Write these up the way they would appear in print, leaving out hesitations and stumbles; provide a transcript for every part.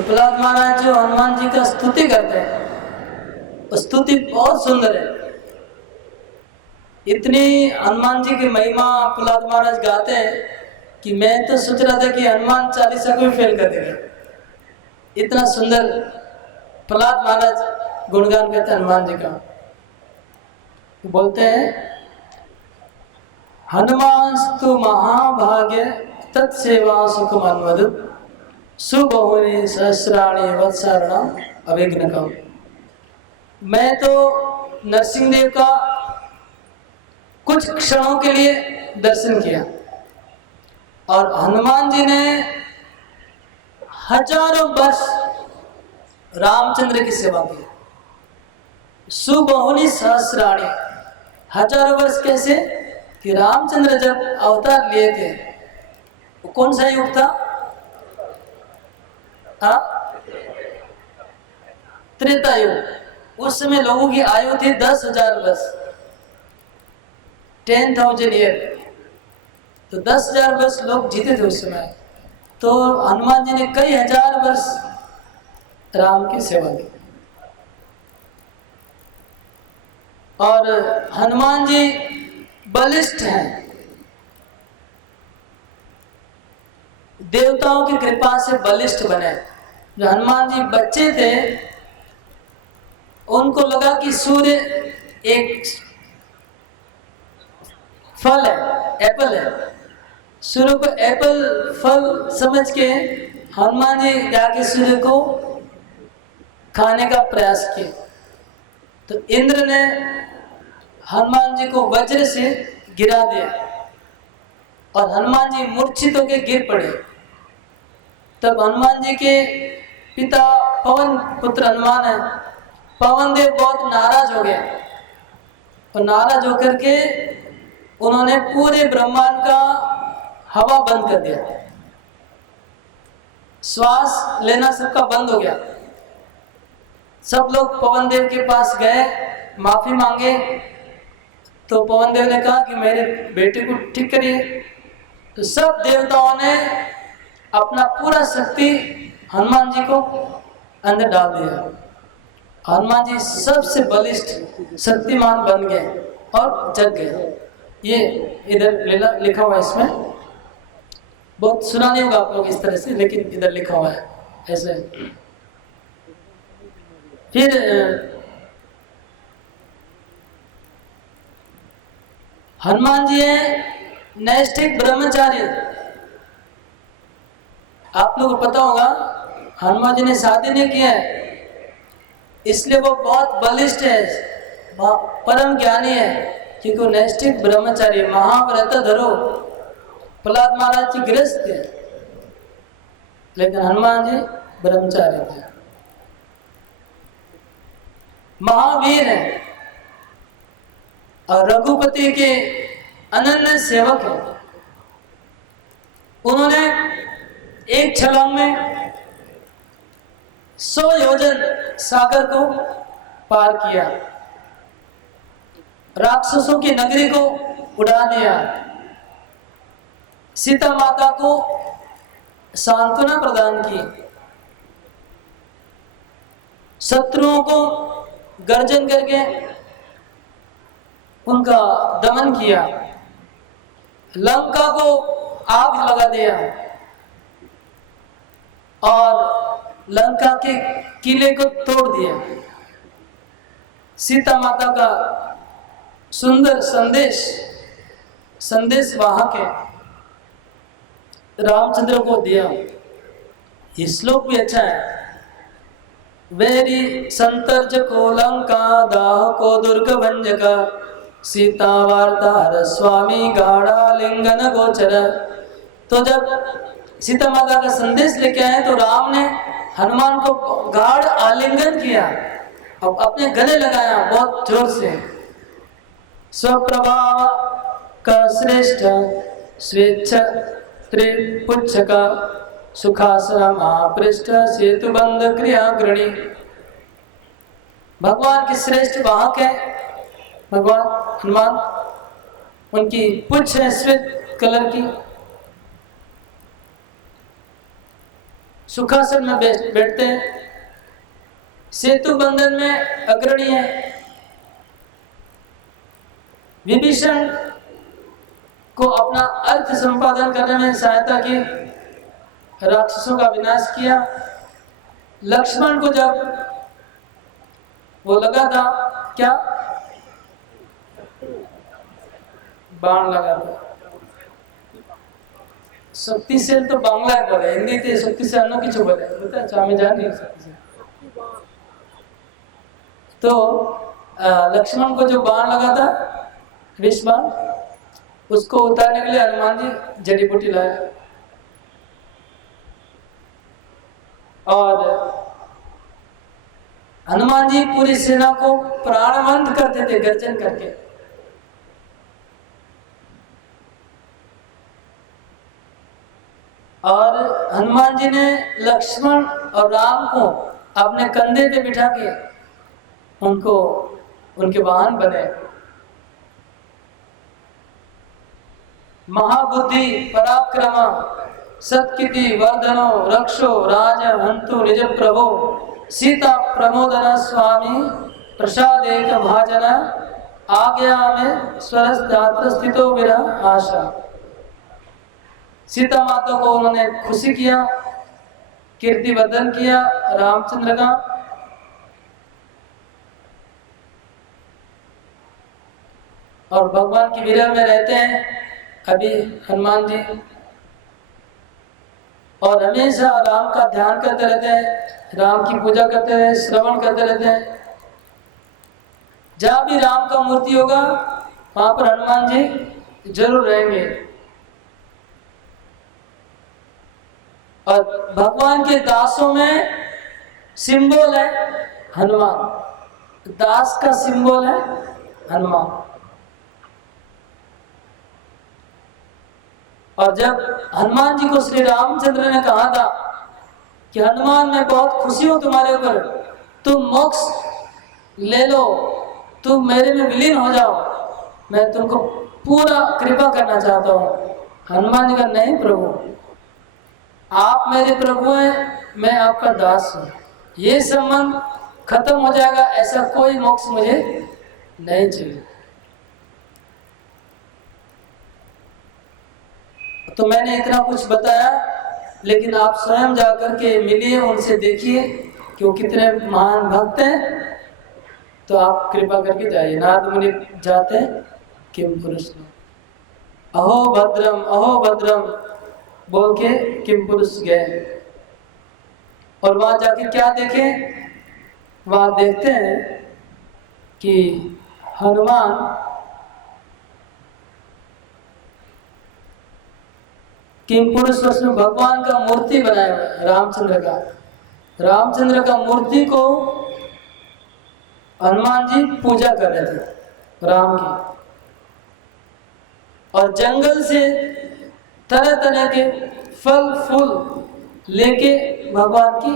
तो प्रहलाद महाराज जो हनुमान जी का स्तुति करते हैं, वो स्तुति बहुत सुंदर है। इतनी हनुमान जी की महिमा प्रहलाद महाराज गाते हैं कि मैं तो सोच रहा था कि हनुमान चालीसा को भी फेल कर देगा। इतना सुंदर प्रहलाद महाराज गुणगान करते हैं हनुमान जी का। तो बोलते हैं, हनुमांस्तु महाभाग्य तत्सेवा सुखमन्वद सुबहुनि सहस्राणि वत्सरणम अविघ्नकम। मैं तो नरसिंहदेव का कुछ क्षणों के लिए दर्शन किया और हनुमान जी ने हजारों वर्ष रामचंद्र की सेवा की। सुबहुनि सहस्राणि, हजारों वर्ष कैसे कि रामचंद्र जब अवतार लिए थे, वो कौन सा युग था? त्रेता युग। उस समय लोगों की आयु थी 10,000 वर्ष, 10,000 ईयर। तो 10,000 वर्ष लोग जीते थे उस समय। तो हनुमान जी ने कई हजार वर्ष राम की सेवा की। और हनुमान जी बलिष्ठ हैं। देवताओं की कृपा से बलिष्ठ बने। जो हनुमान जी बच्चे थे, उनको लगा कि सूर्य एक फल है, एप्पल है। सूर्य को एप्पल फल समझ के हनुमान जी जाके सूर्य को खाने का प्रयास किए। तो इंद्र ने हनुमान जी को वज्र से गिरा दिया और हनुमान जी मूर्छित होकर गिर पड़े। तब हनुमान जी के पिता पवन पुत्र हनुमान है, पवन देव बहुत नाराज हो गया और नाराज होकर के उन्होंने पूरे ब्रह्मांड का हवा बंद कर दिया। श्वास लेना सबका बंद हो गया। सब लोग पवन देव के पास गए, माफी मांगे। तो पवन देव ने कहा कि मेरे बेटे को ठीक करिए। तो सब देवताओं ने अपना पूरा शक्ति हनुमान जी को अंदर डाल दिया। हनुमान जी सबसे बलिष्ठ शक्तिमान बन गए और जग गए। ये इधर लिखा हुआ है, इसमें बहुत सुना नहीं होगा आप लोग इस तरह से, लेकिन इधर लिखा हुआ है ऐसे। फिर हनुमान जी है नैष्ठिक ब्रह्मचारी। आप लोगों को पता होगा हनुमान जी ने शादी नहीं किया है, इसलिए वो बहुत बलिष्ठ है, परम ज्ञानी है, क्योंकि वो नैष्ठिक ब्रह्मचारी, महाव्रत धरो। प्रहलाद महाराज जी गृहस्थ थे, लेकिन हनुमान जी ब्रह्मचारी थे। महावीर हैं और रघुपति के अनन्य सेवक हैं। उन्होंने एक छलांग में 100 योजन सागर को पार किया, राक्षसों की नगरी को उड़ा दिया, सीता माता को सांत्वना प्रदान की, शत्रुओं को गर्जन करके उनका दमन किया, लंका को आग लगा दिया और लंका के किले को तोड़ दिया। सीता माता का सुंदर संदेश वाहक है, रामचंद्र को दिया। ये श्लोक भी अच्छा है। वेरी संतर्ज को लंका दाह को दुर्ग भंजक सीता वार्ता स्वामी गाढ़ा लिंगन गोचर। तो जब सीता माता का संदेश लेके आए तो राम ने हनुमान को गाढ़ आलिंगन किया, अब अपने गले लगाया बहुत जोर से। स्वप्रभाव का श्रेष्ठ स्वेच्छ त्रिपुच्छ का सुखासनम पृष्ठ सेतु बंध क्रियाग्रणी। भगवान की श्रेष्ठ वाहक है भगवान हनुमान। उनकी पुच्छ है श्वेत कलर की, सुखासन में बैठते हैं, सेतु बंधन में अग्रणी है। विभीषण को अपना अर्थ संपादन करने में सहायता की, राक्षसों का विनाश किया। लक्ष्मण को जब वो लगा था, क्या बाण लगा था, शक्तिशाली तो बांग्ला बोले, हिंदी ते शक्तिशाली नो किछु बोले, बोलता अच्छा हमें जान नहीं सकते। तो लक्ष्मण को जो बाण लगा था, विष बाण, उसको उतारने के लिए हनुमान जी जड़ी बूटी लाए और हनुमान जी पूरी सेना को प्राणवंत करते थे गर्जन करके। और हनुमान जी ने लक्ष्मण और राम को अपने कंधे पे बिठा के उनको उनके वाहन बने। महाबुद्धि पराक्रम सत्कीर्ति वर्धनो रक्षो राज हंतु निज प्रभो सीता प्रमोदन स्वामी प्रसादेक भाजन आज्ञा में स्वरस्त्र स्थितो विरह आशा। सीता माता को उन्होंने खुशी किया, कीर्तिवर्धन किया रामचंद्र का। और भगवान की विरह में रहते हैं अभी हनुमान जी, और हमेशा राम का ध्यान करते रहते हैं, राम की पूजा करते हैं, श्रवण करते रहते हैं। जहां भी राम का मूर्ति होगा वहां पर हनुमान जी जरूर रहेंगे। और भगवान के दासों में सिंबल है हनुमान, दास का सिंबल है हनुमान। और जब हनुमान जी को श्री रामचंद्र ने कहा था कि हनुमान मैं बहुत खुशी हूं तुम्हारे ऊपर, तुम मोक्ष ले लो, तुम मेरे में विलीन हो जाओ, मैं तुमको पूरा कृपा करना चाहता हूं। हनुमान जी का नहीं प्रभु, आप मेरे प्रभु हैं, मैं आपका दास हूं, ये संबंध खत्म हो जाएगा, ऐसा कोई मोक्ष मुझे नहीं चाहिए। तो मैंने इतना कुछ बताया, लेकिन आप स्वयं जाकर के मिलिए, उनसे देखिए कि वो कितने महान भक्त हैं। तो आप कृपा करके जाइए। नारद मुनि जाते हैं, किम पुरुष अहो भद्रम बोल के किम पुरुष गए। और वहां जाके क्या देखे, वहां देखते हैं कि हनुमान किम पुरुष उसमें भगवान का मूर्ति बनाया हुआ है, रामचंद्र का मूर्ति को हनुमान जी पूजा कर रहे थे राम की। और जंगल से तरह तरह के फल फूल लेके भगवान की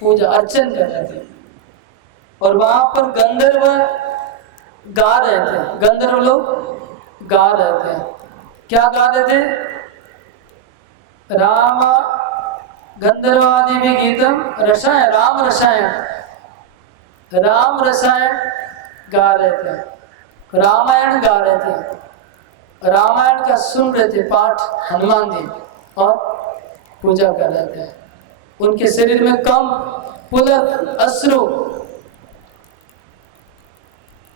पूजा अर्चन कर रहे थे। और वहां पर गंधर्व गा रहे थे, गंधर्व लोग गा रहे थे। क्या गा रहे थे? राम गंधर्वादि भी गीतम रसायन, राम रसायन गा रहे थे, रामायण गा रहे थे, रामायण का सुन रहे थे पाठ हनुमान जी, और पूजा कर रहे थे। उनके शरीर में कम पुलक अश्रु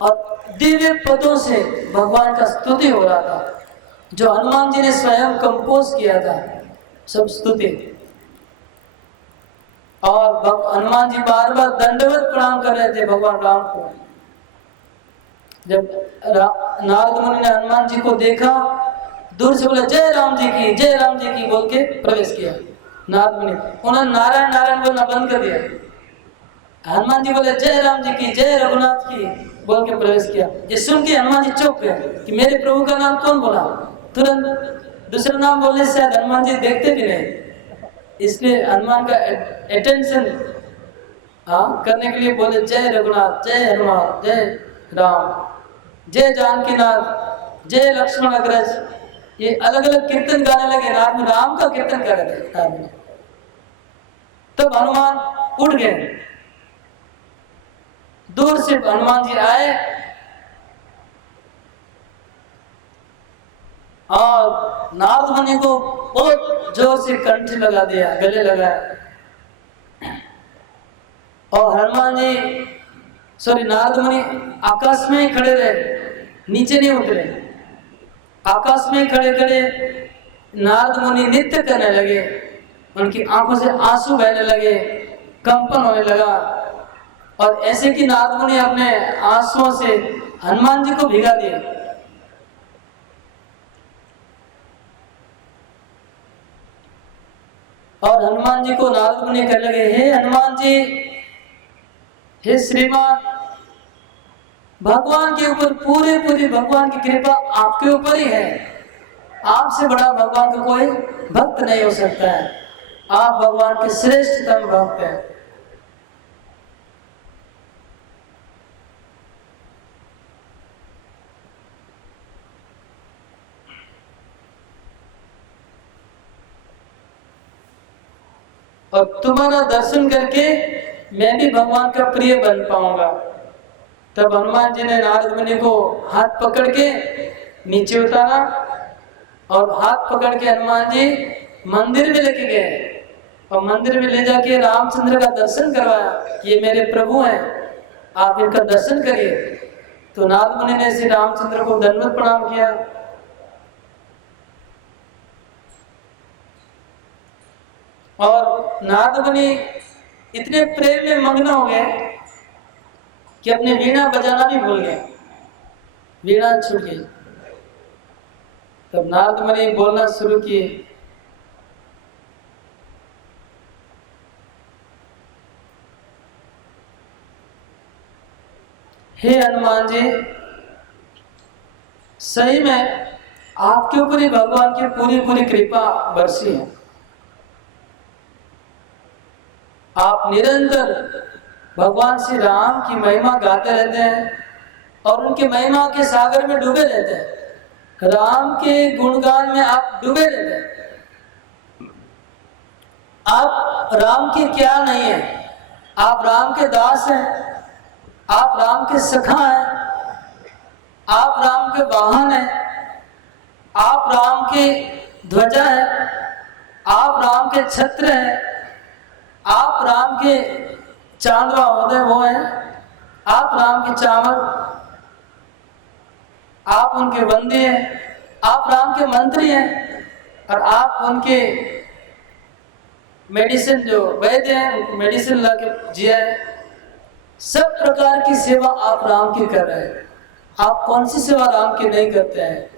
और दिव्य पदों से भगवान का स्तुति हो रहा था, जो हनुमान जी ने स्वयं कंपोज किया था सब स्तुति। और हनुमान जी बार बार दंडवत प्रणाम कर रहे थे भगवान राम को। जब नारद मुनि ने हनुमान जी को देखा, दूर से बोला जय राम जी की, जय राम जी की बोल के प्रवेश किया। नारद मुनि उन्होंने नारायण नारायण बोलना बंद कर दिया। हनुमान जी बोले जय राम जी की, जय रघुनाथ की बोल के प्रवेश किया। ये सुन के हनुमान जी चौंक गए कि मेरे प्रभु का नाम कौन बोला। तुरंत दूसरा नाम बोलने से शायद हनुमान जी देखते भी नहीं, इसलिए हनुमान का अटेंशन करने के लिए बोले जय रघुनाथ, जय हनुमान, जय राम, जय जानकीनाथ, जय लक्ष्मण अग्रज। ये अलग अलग कीर्तन गाने लगे, राम का कीर्तन कर रहे थे। तब हनुमान उठ गए। दूर से हनुमान जी आए और नारद मुनि को बहुत जोर से कंठ लगा दिया, गले लगाया। और हनुमान जी नारद मुनि आकाश में ही खड़े रहे, नीचे नहीं उतरे। आकाश में खड़े खड़े नारद मुनि नृत्य करने लगे, उनकी आंखों से आंसू बहने लगे, कंपन होने लगा। और ऐसे कि नारद मुनि अपने आंसुओं से हनुमान जी को भिगा दिए। और हनुमान जी को नारद मुनि कहने लगे, हे हनुमान जी, हे श्रीमान, भगवान के ऊपर पूरी भगवान की कृपा आपके ऊपर ही है। आपसे बड़ा भगवान का कोई भक्त नहीं हो सकता है। आप भगवान के श्रेष्ठतम भक्त हैं। और तुम्हारा दर्शन करके मैं भी भगवान का प्रिय बन पाऊंगा। तब हनुमान जी ने नारद मुनि को हाथ पकड़ के नीचे उतारा और हाथ पकड़ के हनुमान जी मंदिर में लेके गए और मंदिर में ले जाके रामचंद्र का दर्शन करवाया। ये मेरे प्रभु हैं, आप इनका दर्शन करिए। तो नारद मुनि ने श्री रामचंद्र को दंडवत प्रणाम किया। और नारद मुनि इतने प्रेम में मग्न हो गए कि अपने वीणा बजाना भी भूल गए, वीणा छूट गई। तब नारद मुनि बोलना शुरू किए, हे हनुमान जी, सही में आपके ऊपर ही भगवान की पूरी कृपा बरसी है। आप निरंतर भगवान श्री राम की महिमा गाते रहते हैं और उनके महिमा के सागर में डूबे रहते हैं। राम के गुणगान में आप डूबे रहते हैं। आप राम के क्या नहीं है, आप राम के दास हैं, आप राम के सखा हैं, आप राम के वाहन हैं, आप राम के ध्वजा हैं, आप राम के छत्र हैं, आप राम के चांद्रा होते वो हैं, आप राम के चामर, आप उनके बंदे हैं, आप राम के मंत्री हैं और आप उनके मेडिसिन जो वैद्य हैं, उनको मेडिसिन ला के जिया है। सब प्रकार की सेवा आप राम की कर रहे हैं। आप कौन सी सेवा राम की नहीं करते हैं?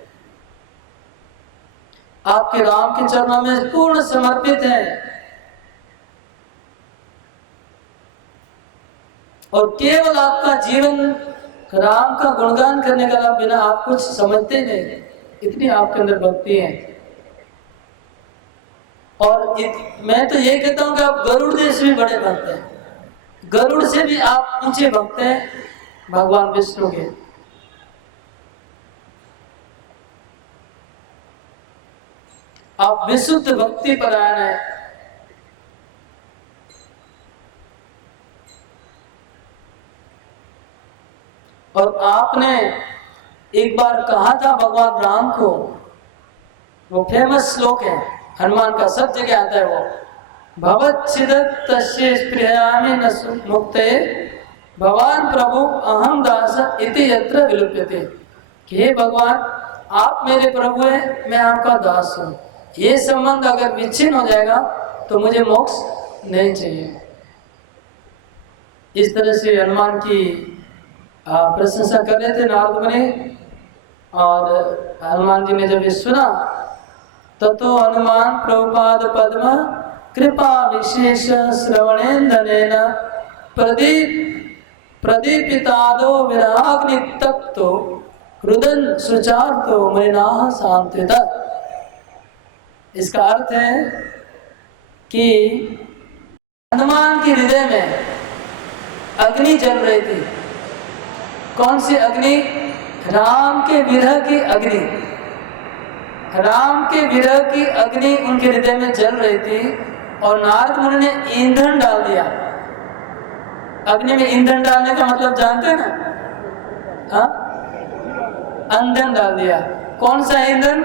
आपके राम के चरणों में पूर्ण समर्पित हैं और केवल आपका जीवन राम का गुणगान करने का बिना आप कुछ समझते नहीं, इतनी आपके अंदर भक्ति है। और मैं तो ये कहता हूं कि आप गरुड़ देव से भी बड़े भक्त हैं, गरुड़ से भी आप ऊंचे भक्त हैं भगवान विष्णु के। आप विशुद्ध भक्ति परायण है। और आपने एक बार कहा था भगवान राम को, वो फेमस श्लोक है हनुमान का, सब जगह आता है वो, भवच्छिदत् तस्य स्पृहयामि न मुक्ते भगवान प्रभु अहम दास इति यत्र विलुप्यते। कि हे भगवान, आप मेरे प्रभु हैं, मैं आपका दास हूँ। ये संबंध अगर विच्छिन्न हो जाएगा तो मुझे मोक्ष नहीं चाहिए। इस तरह से हनुमान की प्रशंसा कर रहे थे नारद मुनि। और हनुमान जी ने जब ये सुना ततो हनुमान प्रभुपाद पद्म कृपा विशेष श्रवणेन्द्रेण प्रदीपितादो विराग्नि तप्तो रुदन सुचार्तो मृणाः शांतिता। इसका अर्थ है कि हनुमान के हृदय में अग्नि जल रही थी। कौन सी अग्नि? राम के विरह की अग्नि। राम के विरह की अग्नि उनके हृदय में जल रही थी और नारद मुनि ने ईंधन डाल दिया। अग्नि में ईंधन डालने का मतलब जानते हैं ना? हाँ, ईंधन डाल दिया। कौन सा ईंधन?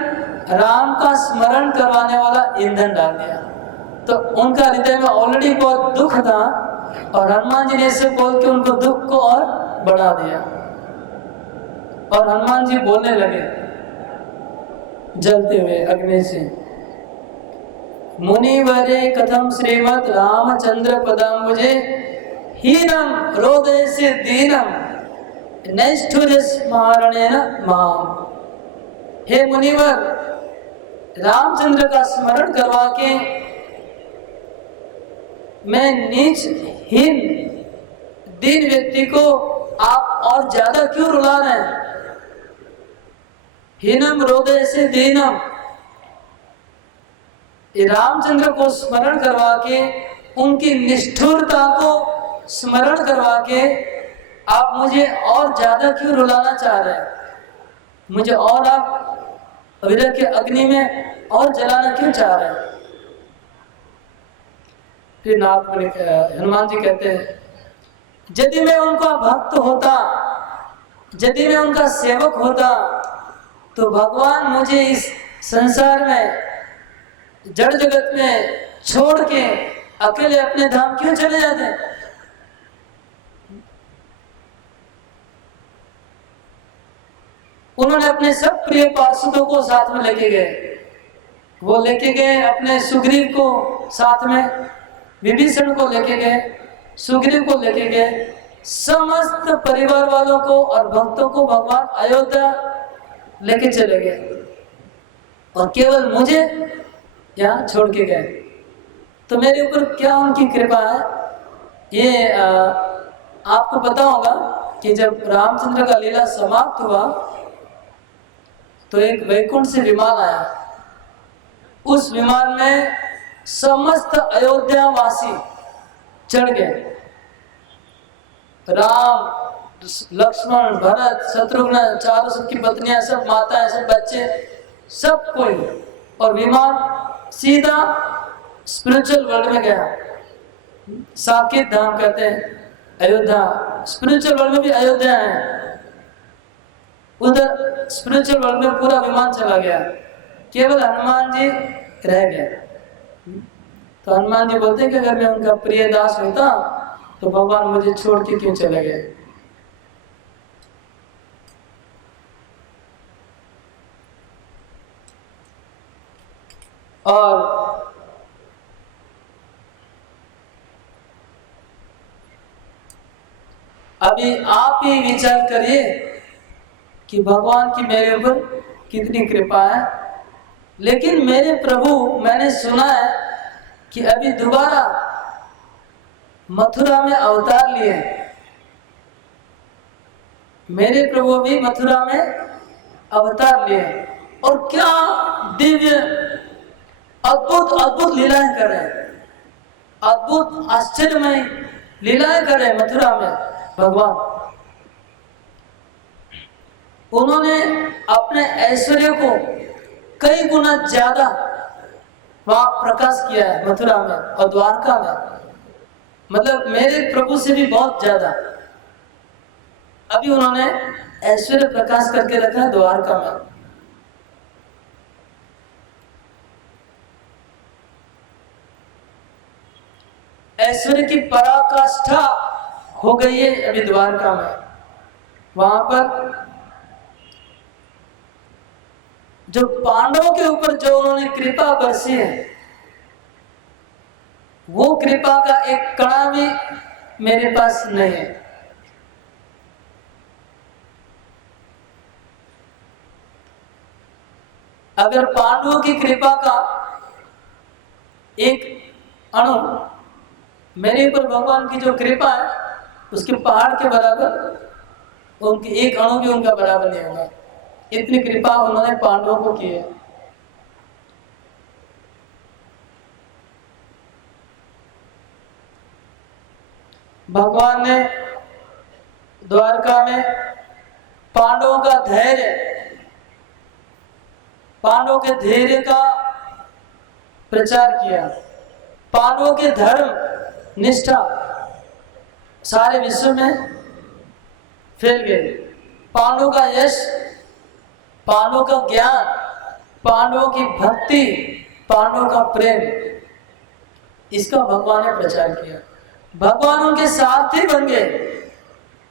राम का स्मरण करवाने वाला ईंधन डाल दिया। तो उनका हृदय में ऑलरेडी बहुत दुख था और हनुमान जी ने इसे बोल के उनको दुख को और बढ़ा दिया। और हनुमान जी बोलने लगे जलते हुए अग्नि से, मुनिवरे कथम श्रीमद् रामचंद्र पदाम्बुजे हीनम हृदय से दीनम नैष्ठुर्य स्मरणेन माम। हे मुनिवर, रामचंद्र का स्मरण करवा के मैं नीच हीन दीन व्यक्ति को आप और ज्यादा क्यों रुला रहे हैं? हीनम हृदय से दीनम, रामचंद्र को स्मरण करवा के उनकी निष्ठुरता को स्मरण करवा के आप मुझे और ज्यादा क्यों रुलाना चाह रहे हैं? मुझे और आप विरह के अग्नि में और जलाना क्यों चाह रहे हैं? फिर हनुमान जी कहते हैं, यदि मैं उनका भक्त होता, यदि मैं उनका सेवक होता, तो भगवान मुझे इस संसार में जड़ जगत में छोड़ के अकेले अपने धाम क्यों चले जाते? उन्होंने अपने सब प्रिय पार्षदों को साथ में लेके गए। वो लेके गए अपने सुग्रीव को साथ में, विभीषण को लेके गए, सुग्रीव को लेके गए, समस्त परिवार वालों को और भक्तों को भगवान अयोध्या लेके चले गए और केवल मुझे यहाँ छोड़ के गए। तो मेरे ऊपर क्या उनकी कृपा है? ये आपको पता होगा कि जब रामचंद्र का लीला समाप्त हुआ तो एक वैकुंठ से विमान आया। उस विमान में समस्त अयोध्या वासी चढ़ गए। राम, लक्ष्मण, भरत, शत्रुघ्न, चारों सबकी पत्नियां, सब माताएं, सब बच्चे, सब कोई। और विमान सीधा स्पिरिचुअल वर्ल्ड में गया। साकेत धाम कहते हैं अयोध्या। स्पिरिचुअल वर्ल्ड में भी अयोध्या है। उधर स्पिरिचुअल वर्ल्ड में पूरा विमान चला गया, केवल हनुमान जी रह गए। तो हनुमान जी बोलते हैं कि अगर मैं उनका प्रिय दास होता तो भगवान मुझे छोड़ के क्यों चले गए? और अभी आप ही विचार करिए कि भगवान की मेरे ऊपर कितनी कृपा है। लेकिन मेरे प्रभु, मैंने सुना है कि अभी दोबारा मथुरा में अवतार लिए। मेरे प्रभु भी मथुरा में अवतार लिए और क्या दिव्य अद्भुत अद्भुत लीलाएं कर रहे हैं, अद्भुत आश्चर्यमय लीलाएं कर रहे हैं मथुरा में भगवान। उन्होंने अपने ऐश्वर्य को कई गुना ज्यादा वहां प्रकाश किया है मथुरा में और द्वारका में। मतलब मेरे प्रभु से भी बहुत ज्यादा अभी उन्होंने ऐश्वर्य प्रकाश करके रखा है द्वारका में। ऐश्वर्य की पराकाष्ठा हो गई है अभी द्वारका में। वहां पर जो पांडवों के ऊपर जो उन्होंने कृपा बरसी है, वो कृपा का एक कणा भी मेरे पास नहीं है। अगर पांडवों की कृपा का एक अणु मेरे ऊपर भगवान की जो कृपा है उसके पहाड़ के बराबर, उनकी एक अणु भी उनका बराबर नहीं होगा। इतनी कृपा उन्होंने पांडवों को की है। भगवान ने द्वारका में पांडवों का धैर्य, पांडवों के धैर्य का प्रचार किया। पांडवों के धर्म निष्ठा सारे विश्व में फैल गए। पांडवों का यश, पांडवों का ज्ञान, पांडवों की भक्ति, पांडवों का प्रेम, इसका भगवान ने प्रचार किया। भगवान उनके सारथी बन गए।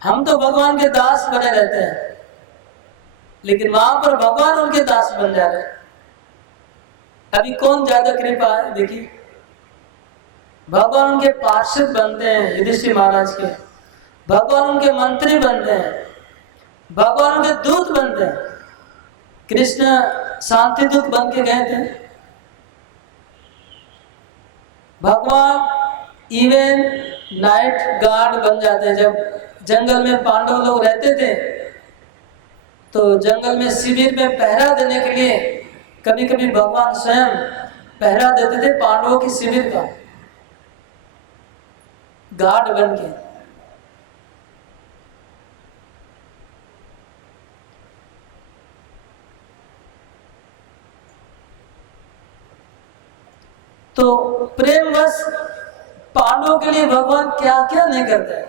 हम तो भगवान के दास बने रहते हैं, लेकिन वहां पर भगवान उनके दास बन जा रहे हैं। अभी कौन ज्यादा कृपा है देखिए, भगवान उनके पार्षद बनते हैं युधिष्ठिर महाराज के, भगवान उनके मंत्री बनते हैं, भगवान उनके दूत बनते हैं। कृष्ण शांति दूत बन के गए थे। भगवान इवन नाइट गार्ड बन जाते हैं। जब जंगल में पांडव लोग रहते थे तो जंगल में शिविर में पहरा देने के लिए कभी कभी भगवान स्वयं पहरा देते थे पांडवों की शिविर का, गार्ड बन के। तो प्रेमवश पांडवों के लिए भगवान क्या क्या नहीं करता है।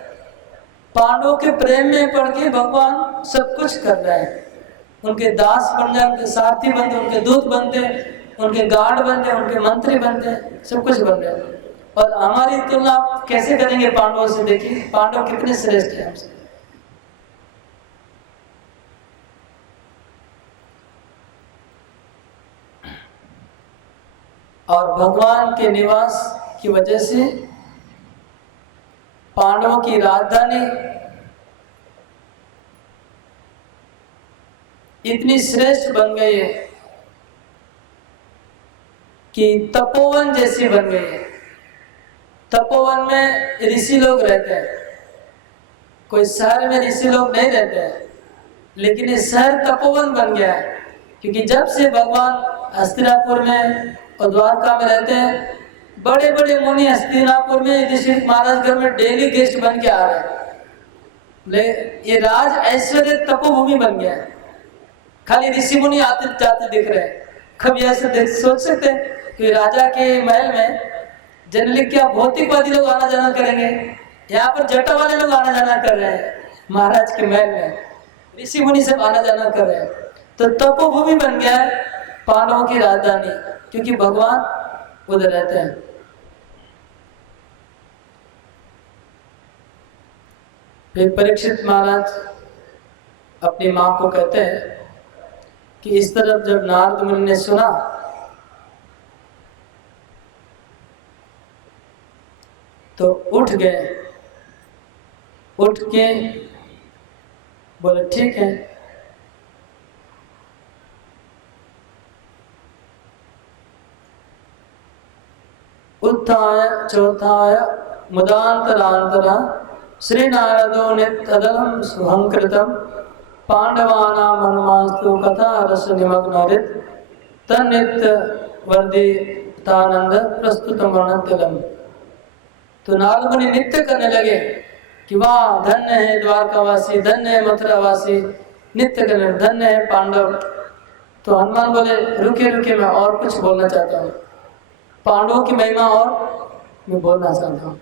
पांडवों के प्रेम में पड़ के भगवान सब कुछ कर रहा है। उनके दास बन जाए, उनके सारथी बनते, उनके दूत बनते, उनके गार्ड बनते, उनके मंत्री बनते, सब कुछ बन रहे हैं। और हमारी तुलना आप कैसे करेंगे पांडवों से? देखिए पांडव कितने श्रेष्ठ हैं हमसे। और भगवान के निवास की वजह से पांडवों की राजधानी इतनी श्रेष्ठ बन गई है कि तपोवन जैसी बन गई है। तपोवन में ऋषि लोग रहते हैं, कोई शहर में ऋषि लोग नहीं रहते हैं, लेकिन ये शहर तपोवन बन गया है। क्योंकि जब से भगवान हस्तिनापुर में और द्वारका में रहते हैं, बड़े बड़े मुनि हस्तिनापुर में युधिष्ठिर महाराज घर में डेली गेस्ट बन के आ रहे हैं। ये राज ऐश्वर्य तपोभूमि बन गया है। खाली ऋषि मुनि आते जाते दिख रहे हैं। कभी ऐसे सोच सकते हैं कि राजा के महल में जनरली क्या भौतिकवादी लोग आना जाना करेंगे? यहाँ पर जटा वाले लोग आना जाना कर रहे हैं। महाराज के महल में ऋषि मुनि सब आना जाना कर रहे हैं। तो तपोभूमि बन गया है पांडवों की राजधानी, क्योंकि भगवान उधर रहते हैं। फिर परीक्षित महाराज अपनी मां को कहते हैं कि इस तरफ जब नारद मुनि ने सुना तो उठ गए, उठ के बोले ठीक है। उत्थाय चौथाय मुदांतरांतरा श्री नारदो नित्यदलम शुभंकृतम पांडवानां मनमास्तु कथा रस निमग्नरित तन्नित्य वर्धितानंद प्रस्तुतम वर्णतिलम। तो नारद मुनि नित्य करने लगे कि वाह धन्य है द्वारकावासी, धन्य है मथुरावासी, नित्य करने धन्य है पांडव। तो हनुमान बोले रुके रुके, मैं और कुछ बोलना चाहता हूँ, पांडवों की महिमा और मैं बोलना चाहता हूँ।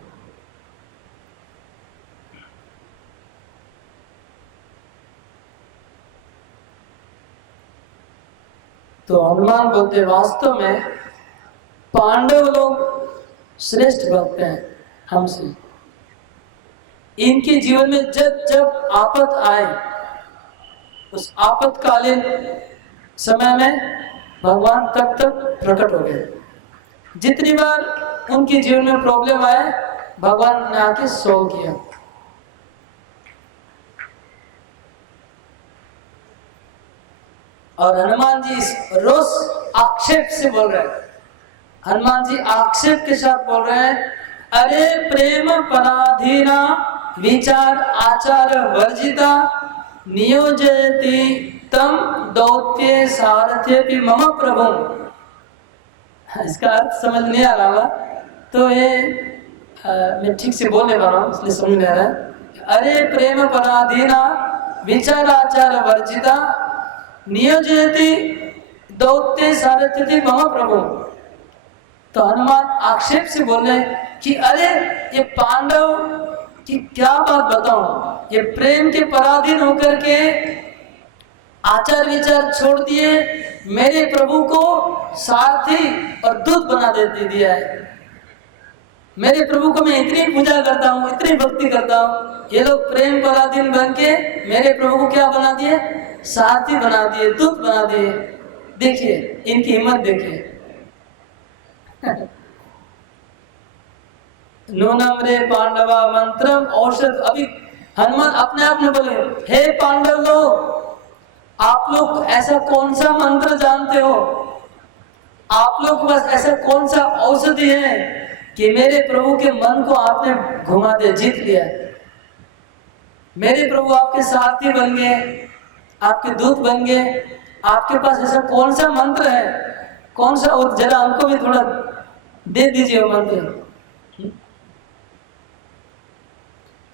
तो हनुमान बोलते वास्तव में पांडव लोग श्रेष्ठ भक्त हैं हमसे। इनके जीवन में जब जब आपत आए, उस आपतकालीन समय में भगवान तब तक प्रकट हो गए। जितनी बार उनके जीवन में प्रॉब्लम आए, भगवान ने आके सोल्व किया। और हनुमान जी इस रोष आक्षेप से बोल रहे हैं। हनुमान जी आक्षेप के साथ बोल रहे हैं, अरे प्रेम पराधीना विचार आचार वर्जिता नियोजयति तम दौत्ये सारथ्यपि मम प्रभु। इसका अर्थ समझ नहीं आ रहा, तो ये मैं ठीक से बोलने वाला हूँ इसलिए समझ नहीं आ रहा है। अरे प्रेम पराधीना विचार आचार वर्जिता नियोजयति दौत्ये सारथ्यपि मम प्रभु। तो हनुमान आक्षेप से बोले कि अरे ये पांडव की क्या बात बताऊं, ये प्रेम के पराधीन होकर के आचार विचार छोड़ दिए, मेरे प्रभु को सारथी और दूत बना दे दिया है। मेरे प्रभु को मैं इतनी पूजा करता हूँ, इतनी भक्ति करता हूँ, ये लोग प्रेम पराधीन बन के मेरे प्रभु को क्या बना दिए, सारथी बना दिए, दूत बना दिए। देखिए इनकी हिम्मत देखिए। नूनम रे पांडवा मंत्रम औषध। अभी हनुमान अपने आप में बोले, हे पांडव लोग, आप लोग ऐसा कौन सा मंत्र जानते हो, आप लोग बस ऐसा कौन सा औषधि है कि मेरे प्रभु के मन को आपने घुमा दे, जीत लिया। मेरे प्रभु आपके सारथी बन गए, आपके दूत बन गए, आपके पास ऐसा कौन सा मंत्र है, कौन सा, और जरा हमको भी थोड़ा दे दीजिए वो मंत्र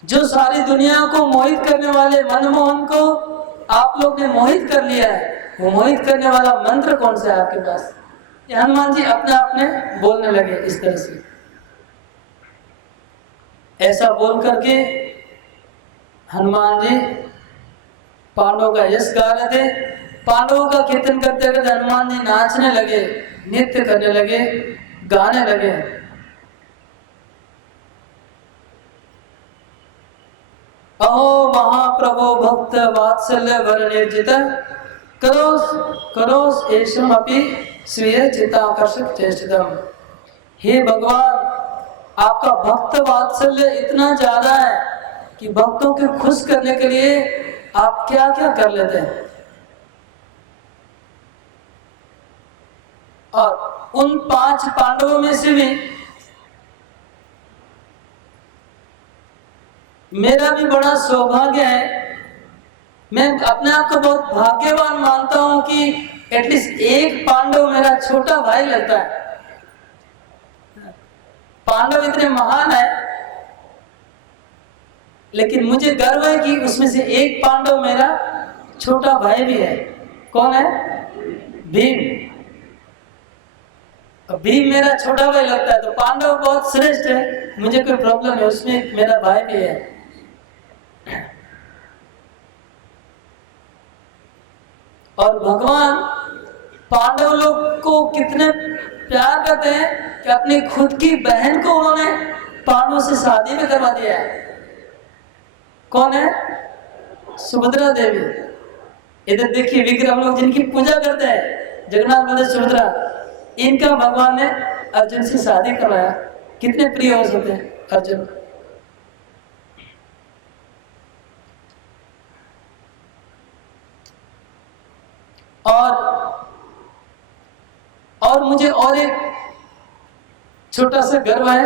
जो सारी दुनिया को मोहित करने वाले मनमोहन को आप लोग ने मोहित कर लिया है। वो मोहित करने वाला मंत्र कौन सा है आपके पास? ये हनुमान जी अपने आप में बोलने लगे इस तरह से। ऐसा बोल करके हनुमान जी पांडवों का यश गा रहे थे। पांडवों का कीर्तन करते करते हनुमान जी नाचने लगे, नृत्य करने लगे, गाने लगे। अहो महाप्रभु भक्त वात्सल्य वर निर्जित करोस करोस एषम अपि स्वीय चित्ताकर्षक चेष्टितम। हे भगवान, आपका भक्त वात्सल्य इतना ज्यादा है कि भक्तों को खुश करने के लिए आप क्या क्या कर लेते हैं। और उन 5 पांडवों में से भी मेरा भी बड़ा सौभाग्य है। मैं अपने आप को बहुत भाग्यवान मानता हूं कि एटलीस्ट एक पांडव मेरा छोटा भाई लगता है। पांडव इतने महान है, लेकिन मुझे गर्व है कि उसमें से एक पांडव मेरा छोटा भाई भी है। कौन है? भीम। भीम मेरा छोटा भाई लगता है, तो पांडव बहुत श्रेष्ठ है, मुझे कोई प्रॉब्लम है, उसमें मेरा भाई भी है। और भगवान पांडव लोग को कितने प्यार करते हैं कि अपनी खुद की बहन को उन्होंने पांडवों से शादी में करवा दिया है। कौन है? सुभद्रा देवी। इधर देखिए विग्रह हम लोग जिनकी पूजा करते हैं, जगन्नाथ बलदेव सुभद्रा, इनका भगवान ने अर्जुन से शादी करवाया। कितने प्रिय हो सकते हैं अर्जुन। और मुझे और एक छोटा सा गर्व है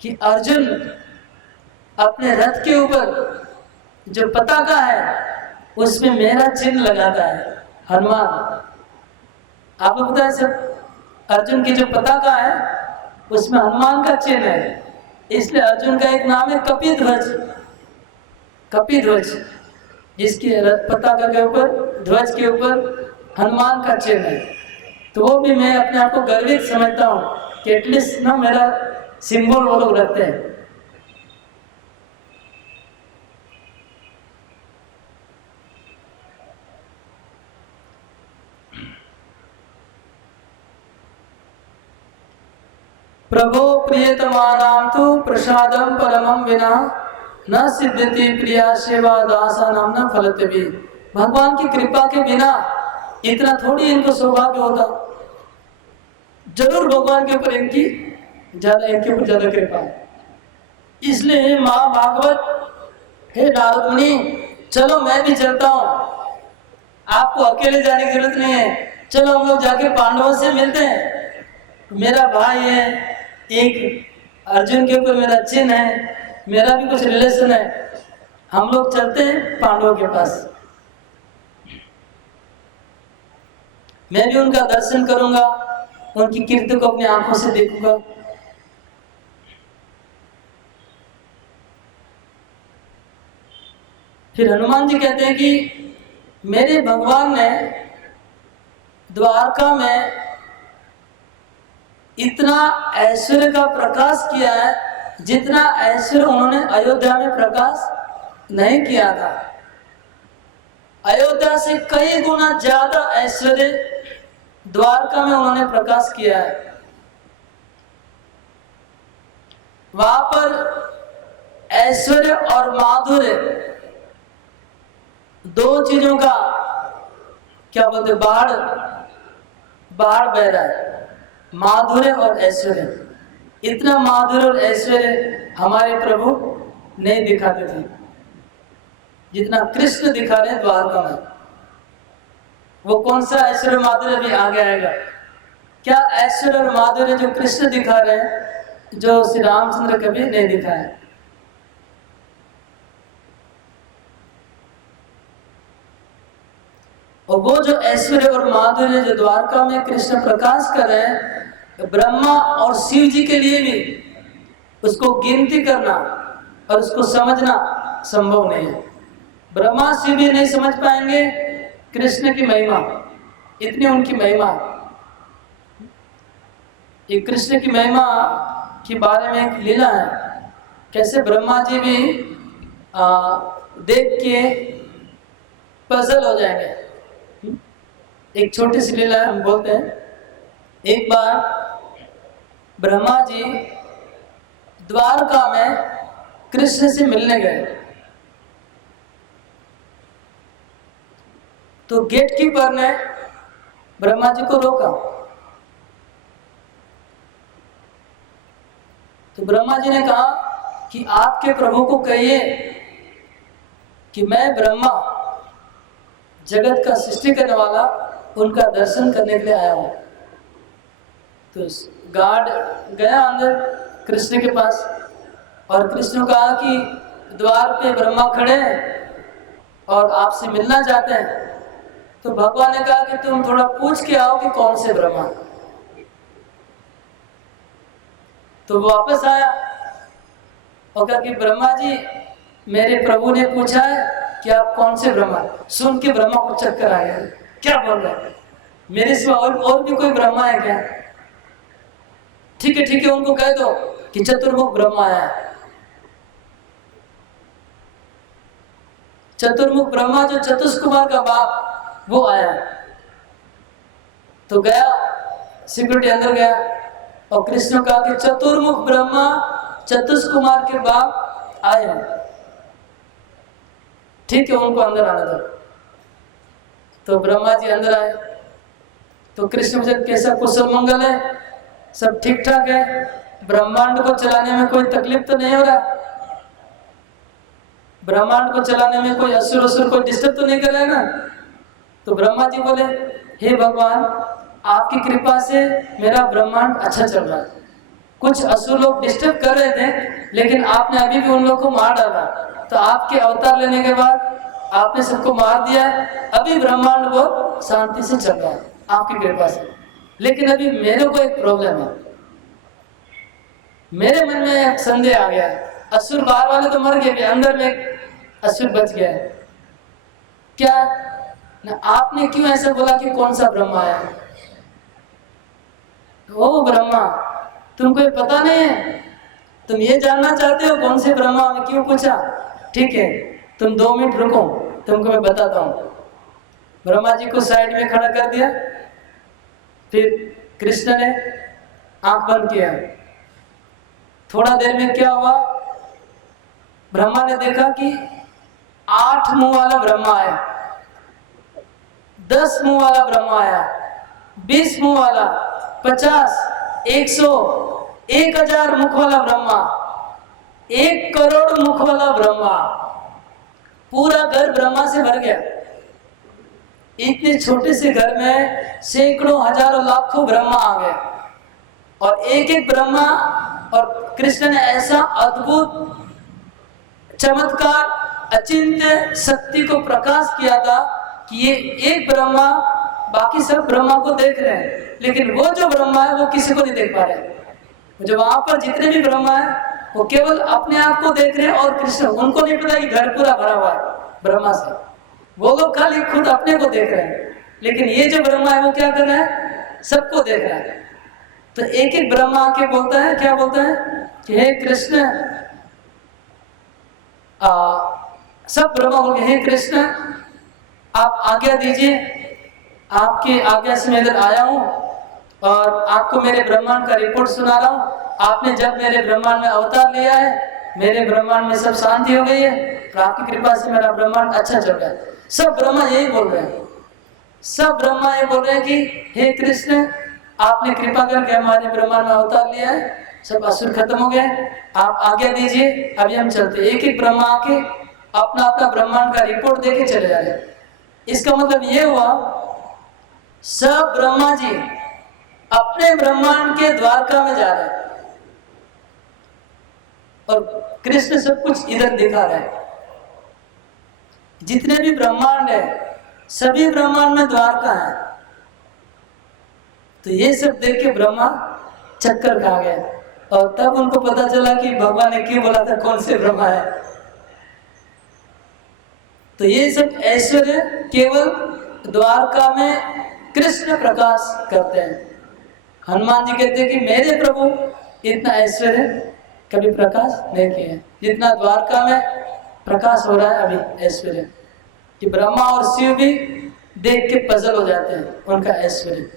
कि अर्जुन अपने रथ के ऊपर जो पताका है उसमें मेरा चिन्ह लगाता है। हनुमान, आपको पता है सब, अर्जुन की जो पताका है उसमें हनुमान का चिन्ह है, इसलिए अर्जुन का एक नाम है कपिध्वज। कपिध्वज, जिसके पताका के ऊपर, ध्वज के ऊपर हनुमान का चिन्ह है। तो वो भी मैं अपने आप को गर्वित समझता हूँ कि एटलीस्ट ना मेरा सिंबल वो लोग रखते हैं। प्रभो प्रियतमानां तु प्रसादं परमं विना न सिद्ध्यति प्रिया सेवा दासानां न फलति भी। भगवान की कृपा के बिना इतना थोड़ी इनको सौभाग्य होता। जरूर भगवान के ऊपर इनके ऊपर ज्यादा कृपा है। इसलिए माँ भागवत, हे नारद मुनि, चलो मैं भी चलता हूँ, आपको अकेले जाने की जरूरत नहीं है, चलो हम लोग जाके पांडवों से मिलते हैं। मेरा भाई है, एक अर्जुन के ऊपर मेरा चिन्ह है, मेरा भी कुछ रिलेशन है, हम लोग चलते हैं पांडवों के पास। मैं भी उनका दर्शन करूंगा, उनकी कीर्ति को अपनी आंखों से देखूंगा। फिर हनुमान जी कहते हैं कि मेरे भगवान ने द्वारका में इतना ऐश्वर्य का प्रकाश किया है जितना ऐश्वर्य उन्होंने अयोध्या में प्रकाश नहीं किया था। अयोध्या से कई गुना ज्यादा ऐश्वर्य द्वारका में उन्होंने प्रकाश किया है। वहां पर ऐश्वर्य और माधुर्य दो चीजों का क्या बोलते बाढ़ बह रहा है, माधुर्य और ऐश्वर्य। इतना माधुर्य और ऐश्वर्य हमारे प्रभु नहीं दिखाते थे जितना कृष्ण दिखा रहे द्वारका में। वो कौन सा ऐश्वर्य माधुर्य भी आगे आएगा। क्या ऐश्वर्य और माधुर्य जो कृष्ण दिखा रहे हैं जो श्री रामचंद्र कभी नहीं दिखाया। और वो जो ऐश्वर्य और माधुर्य जो द्वारका में कृष्ण प्रकाश कर रहे हैं, ब्रह्मा और शिव जी के लिए भी उसको गिनती करना और उसको समझना संभव नहीं है। ब्रह्मा शिव भी नहीं समझ पाएंगे कृष्ण की महिमा, इतनी उनकी महिमा। ये कृष्ण की महिमा के बारे में एक लीला है, कैसे ब्रह्मा जी भी देख के पजल हो जाएंगे। एक छोटी सी लीला है, हम बोलते हैं। एक बार ब्रह्मा जी द्वारका में कृष्ण से मिलने गए, तो गेट कीपर ने ब्रह्मा जी को रोका। तो ब्रह्मा जी ने कहा कि आपके प्रभु को कहिए कि मैं ब्रह्मा जगत का सृष्टि करने वाला उनका दर्शन करने के लिए आया हूं। तो गार्ड गया अंदर कृष्ण के पास और कृष्ण ने कहा कि द्वार पे ब्रह्मा खड़े हैं और आपसे मिलना चाहते हैं। तो भगवान ने कहा कि तुम थोड़ा पूछ के आओ कि कौन से ब्रह्मा। तो वो वापस आया और कहा कि ब्रह्मा जी मेरे प्रभु ने पूछा है कि आप कौन से ब्रह्मा। सुन के ब्रह्मा को चक्कर आ गया, क्या बोल रहा है, मेरे सिवा और भी कोई ब्रह्मा है क्या। ठीक है उनको कह दो कि चतुर्मुख ब्रह्मा है। चतुर्मुख ब्रह्मा जो चतुष्कुमार का बाप वो आया। तो गया सिक्योरिटी अंदर गया और कृष्ण कहा कि चतुर्मुख ब्रह्मा चतुष्कुमार के बाप आए। ठीक है उनको अंदर आने दो। तो ब्रह्मा जी अंदर आए तो कृष्ण पूछा कैसा कुशल मंगल है, सब ठीक ठाक है, ब्रह्मांड को चलाने में कोई तकलीफ तो नहीं हो रहा, ब्रह्मांड को चलाने में कोई असुर कोई डिस्टर्ब तो नहीं कर रहा है ना। तो ब्रह्मा जी बोले हे भगवान आपकी कृपा से मेरा ब्रह्मांड अच्छा चल रहा है। कुछ असुर लोग डिस्टर्ब कर रहे थे लेकिन आपने अभी भी उन लोगों को मार डाला। तो आपके अवतार लेने के बाद आपने सबको मार दिया है, अभी ब्रह्मांड को शांति से चल रहा है आपकी कृपा से। लेकिन अभी मेरे को एक प्रॉब्लम है, मेरे मन में एक संदेह आ गया। असुर बाहर वाले तो मर गए, अंदर में एक असुर बच गया है। क्या ना आपने क्यों ऐसा बोला कि कौन सा ब्रह्मा है। ओ ब्रह्मा तुमको ये पता नहीं है, तुम ये जानना चाहते हो कौन से ब्रह्मा ने क्यों पूछा। ठीक है तुम 2 मिनट रुको, तुमको मैं बताता हूँ। ब्रह्मा जी को साइड में खड़ा कर दिया, फिर कृष्ण ने आंख बंद किया। थोड़ा देर में क्या हुआ, ब्रह्मा ने देखा कि 8 मुंह वाला ब्रह्मा आया, 10 मुंह वाला ब्रह्मा आया, 20 मुंह वाला, 50, 100, 1000 मुख वाला ब्रह्मा, 1 करोड़ मुख वाला ब्रह्मा। पूरा घर ब्रह्मा से भर गया। इतने छोटे से घर में सैकड़ों हजारों लाखों ब्रह्मा आ गए और एक एक ब्रह्मा। और कृष्ण ने ऐसा अद्भुत चमत्कार अचिंत्य शक्ति को प्रकाश किया था कि ये एक ब्रह्मा बाकी सब ब्रह्मा को देख रहे हैं, लेकिन वो जो ब्रह्मा है वो किसी को नहीं देख पा रहे। जो वहां पर जितने भी ब्रह्मा है वो केवल अपने आप को देख रहे हैं और कृष्ण उनको नहीं पता कि घर पूरा भरा हुआ है ब्रह्मा से। वो लोग खाली खुद अपने को देख रहे हैं, लेकिन ये जो ब्रह्मा है वो क्या कर रहा है, सबको देख रहा है। तो एक एक ब्रह्मा आके बोलता है, क्या बोलता है कि हे कृष्ण, सब ब्रह्मा बोल के हे कृष्ण आप आज्ञा दीजिए, आपकी आज्ञा से मैं इधर आया हूँ और आपको मेरे ब्रह्मांड का रिपोर्ट सुना रहा हूँ। आपने जब मेरे ब्रह्मांड में अवतार लिया है, मेरे ब्रह्मांड में सब शांति हो गई है और आपकी कृपा से मेरा ब्रह्मांड अच्छा चल रहा है। सब ब्रह्मा यही बोल रहे हैं, सब ब्रह्मा ये बोल रहे हैं कि हे कृष्ण आपने कृपा करके हमारे ब्रह्मांड में अवतार लिया है, सब असुर खत्म हो गए, आप आज्ञा दीजिए अभी हम चलते। एक एक ब्रह्मा आके अपना अपना ब्रह्मांड का रिपोर्ट देके चले जा रहे हैं। इसका मतलब ये हुआ सब ब्रह्मा जी अपने ब्रह्मांड के द्वारका में जा रहे हैं और कृष्ण सब कुछ इधर दिखा रहे हैं। जितने भी ब्रह्मांड है सभी ब्रह्मांड में द्वारका है। तो ये सब देख के ब्रह्मा चक्कर खा गए और तब उनको पता चला कि भगवान ने क्यों बोला था कौन से ब्रह्मा है। तो ये सब ऐश्वर्य केवल द्वारका में कृष्ण प्रकाश करते हैं। हनुमान जी कहते हैं कि मेरे प्रभु इतना ऐश्वर्य कभी प्रकाश नहीं किए जितना द्वारका में प्रकाश हो रहा है अभी ऐश्वर्य, कि ब्रह्मा और शिव भी देख के पजल हो जाते हैं उनका ऐश्वर्य।